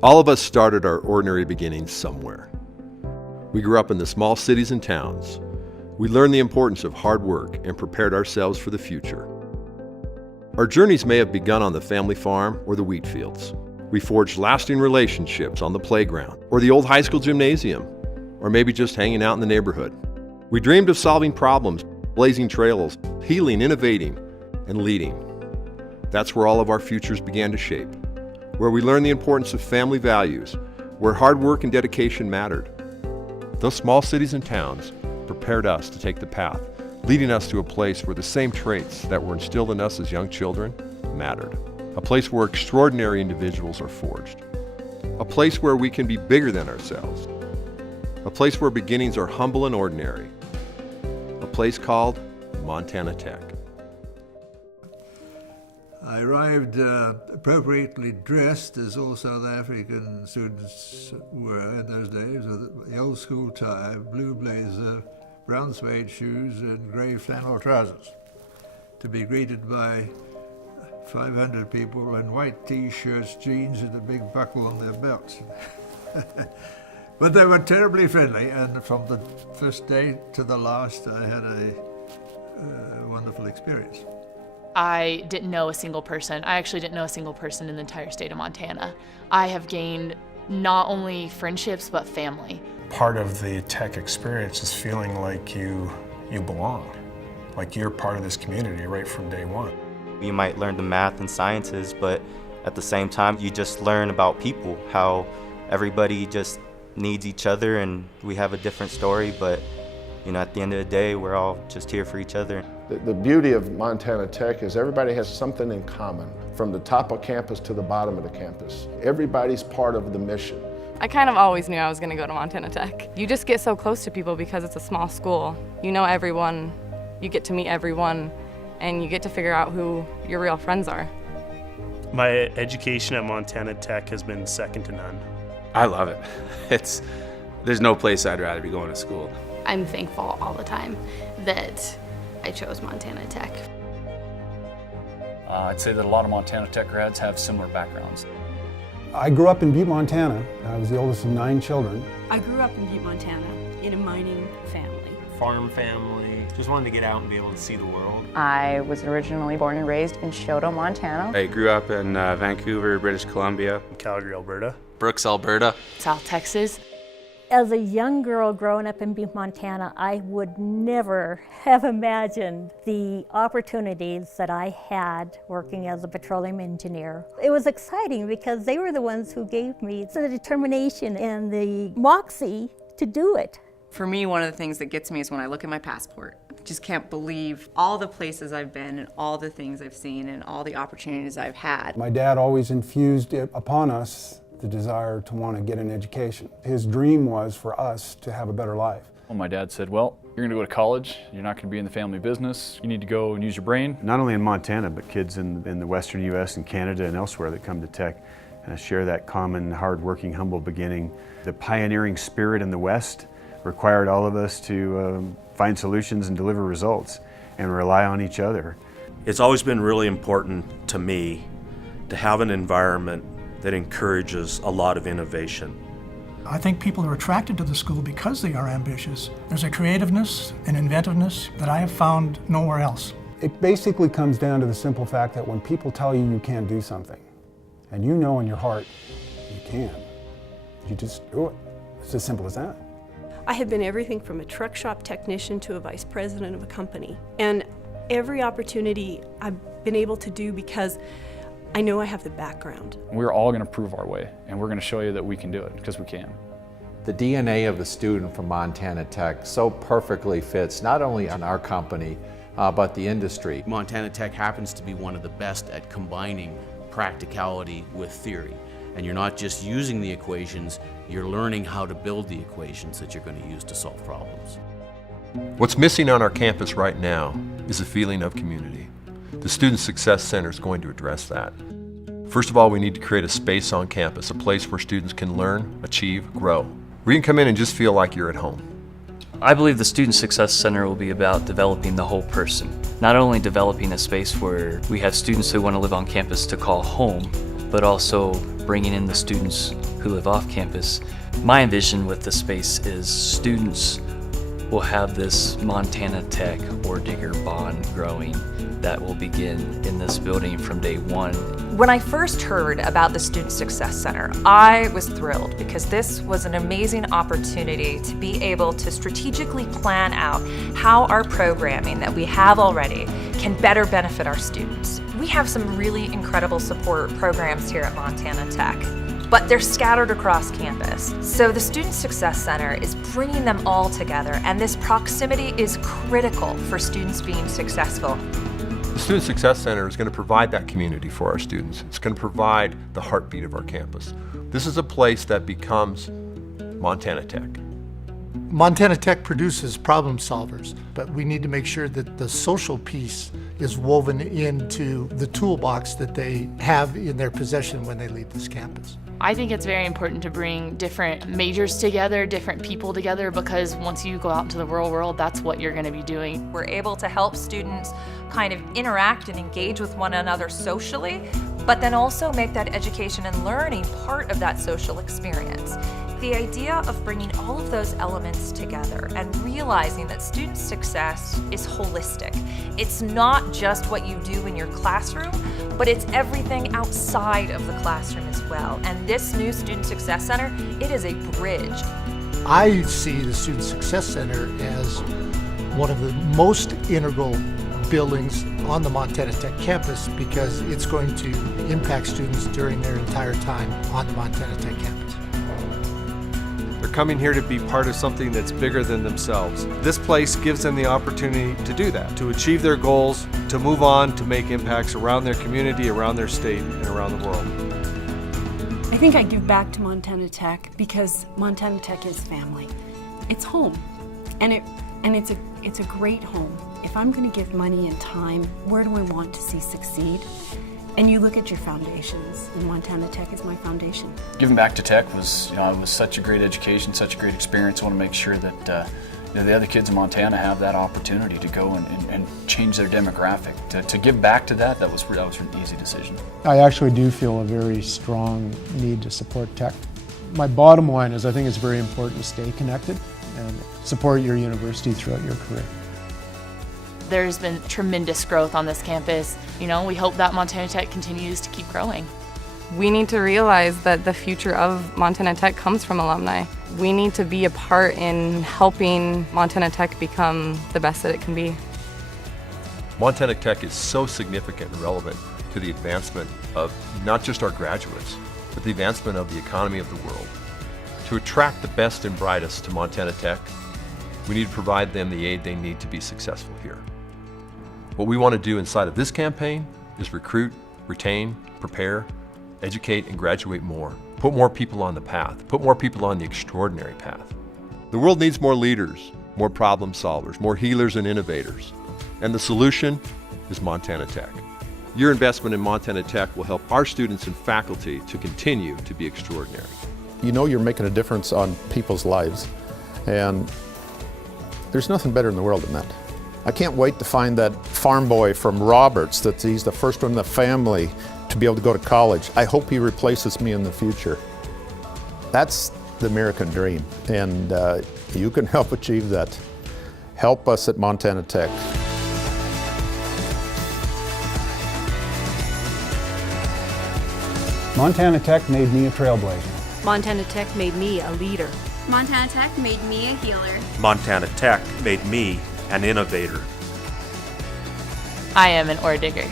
All of us started our ordinary beginnings somewhere. We grew up in the small cities and towns. We learned the importance of hard work and prepared ourselves for the future. Our journeys may have begun on the family farm or the wheat fields. We forged lasting relationships on the playground or the old high school gymnasium, or maybe just hanging out in the neighborhood. We dreamed of solving problems, blazing trails, healing, innovating, and leading. That's where all of our futures began to shape, where we learned the importance of family values, where hard work and dedication mattered. Those small cities and towns prepared us to take the path, leading us to a place where the same traits that were instilled in us as young children mattered. A place where extraordinary individuals are forged. A place where we can be bigger than ourselves. A place where beginnings are humble and ordinary. A place called Montana Tech. I arrived appropriately dressed, as all South African students were in those days, with the old school tie, blue blazer, brown suede shoes, and grey flannel trousers, to be greeted by 500 people in white T-shirts, jeans, and a big buckle on their belts. But they were terribly friendly, and from the first day to the last, I had a wonderful experience. I didn't know a single person. I actually didn't know a single person in the entire state of Montana. I have gained not only friendships, but family. Part of the tech experience is feeling like you belong, like you're part of this community right from day one. You might learn the math and sciences, but at the same time, you just learn about people, how everybody just needs each other, and we have a different story, but at the end of the day, we're all just here for each other. The beauty of Montana Tech is everybody has something in common, from the top of campus to the bottom of the campus. Everybody's part of the mission. I kind of always knew I was going to go to Montana Tech. You just get so close to people because it's a small school. You know everyone, you get to meet everyone, and you get to figure out who your real friends are. My education at Montana Tech has been second to none. I love it. There's no place I'd rather be going to school. I'm thankful all the time that I chose Montana Tech. I'd say that a lot of Montana Tech grads have similar backgrounds. I grew up in Butte, Montana. I was the oldest of 9 children. I grew up in Butte, Montana, in a mining family. Farm family, just wanted to get out and be able to see the world. I was originally born and raised in Choteau, Montana. I grew up in Vancouver, British Columbia. Calgary, Alberta. Brooks, Alberta. South Texas. As a young girl growing up in Butte, Montana, I would never have imagined the opportunities that I had working as a petroleum engineer. It was exciting because they were the ones who gave me the determination and the moxie to do it. For me, one of the things that gets me is when I look at my passport. I just can't believe all the places I've been and all the things I've seen and all the opportunities I've had. My dad always infused it upon us the desire to want to get an education. His dream was for us to have a better life. Well, my dad said, well, you're going to go to college, you're not going to be in the family business, you need to go and use your brain. Not only in Montana, but kids in the western U.S. and Canada and elsewhere that come to Tech share that common, hard-working, humble beginning. The pioneering spirit in the West required all of us to find solutions and deliver results and rely on each other. It's always been really important to me to have an environment that encourages a lot of innovation. I think people are attracted to the school because they are ambitious. There's a creativeness and inventiveness that I have found nowhere else. It basically comes down to the simple fact that when people tell you you can't do something, and you know in your heart you can, you just do it. It's as simple as that. I have been everything from a truck shop technician to a vice president of a company. And every opportunity I've been able to do because I know I have the background. We're all going to prove our way, and we're going to show you that we can do it, because we can. The DNA of the student from Montana Tech so perfectly fits not only on our company, but the industry. Montana Tech happens to be one of the best at combining practicality with theory. And you're not just using the equations, you're learning how to build the equations that you're going to use to solve problems. What's missing on our campus right now is a feeling of community. The Student Success Center is going to address that. First of all, we need to create a space on campus, a place where students can learn, achieve, grow, where you can come in and just feel like you're at home. I believe the Student Success Center will be about developing the whole person. Not only developing a space where we have students who want to live on campus to call home, but also bringing in the students who live off campus, my envision with the space is students will have this Montana Tech Ore Digger bond growing that will begin in this building from day one. When I first heard about the Student Success Center, I was thrilled because this was an amazing opportunity to be able to strategically plan out how our programming that we have already can better benefit our students. We have some really incredible support programs here at Montana Tech, but they're scattered across campus. So the Student Success Center is bringing them all together, and this proximity is critical for students being successful. The Student Success Center is going to provide that community for our students. It's going to provide the heartbeat of our campus. This is a place that becomes Montana Tech. Montana Tech produces problem solvers, but we need to make sure that the social piece is woven into the toolbox that they have in their possession when they leave this campus. I think it's very important to bring different majors together, different people together, because once you go out into the real world, that's what you're going to be doing. We're able to help students kind of interact and engage with one another socially, but then also make that education and learning part of that social experience. The idea of bringing all of those elements together and realizing that student success is holistic. It's not just what you do in your classroom, but it's everything outside of the classroom as well. And this new Student Success Center, it is a bridge. I see the Student Success Center as one of the most integral buildings on the Montana Tech campus because it's going to impact students during their entire time on the Montana Tech campus. They're coming here to be part of something that's bigger than themselves. This place gives them the opportunity to do that, to achieve their goals, to move on, to make impacts around their community, around their state, and around the world. I think I give back to Montana Tech because Montana Tech is family. It's home, and it's a great home. If I'm going to give money and time, where do I want to see succeed? And you look at your foundations, and Montana Tech is my foundation. Giving back to Tech was, it was such a great education, such a great experience. I want to make sure that the other kids in Montana have that opportunity to go and change their demographic. To give back to that was an easy decision. I actually do feel a very strong need to support Tech. My bottom line is I think it's very important to stay connected and support your university throughout your career. There's been tremendous growth on this campus. We hope that Montana Tech continues to keep growing. We need to realize that the future of Montana Tech comes from alumni. We need to be a part in helping Montana Tech become the best that it can be. Montana Tech is so significant and relevant to the advancement of not just our graduates, but the advancement of the economy of the world. To attract the best and brightest to Montana Tech, we need to provide them the aid they need to be successful here. What we want to do inside of this campaign is recruit, retain, prepare, educate, and graduate more. Put more people on the path. Put more people on the extraordinary path. The world needs more leaders, more problem solvers, more healers and innovators. And the solution is Montana Tech. Your investment in Montana Tech will help our students and faculty to continue to be extraordinary. You know you're making a difference on people's lives, and there's nothing better in the world than that. I can't wait to find that farm boy from Roberts, that he's the first one in the family to be able to go to college. I hope he replaces me in the future. That's the American dream, and you can help achieve that. Help us at Montana Tech. Montana Tech made me a trailblazer. Montana Tech made me a leader. Montana Tech made me a healer. Montana Tech made me an innovator. I am an ore digger.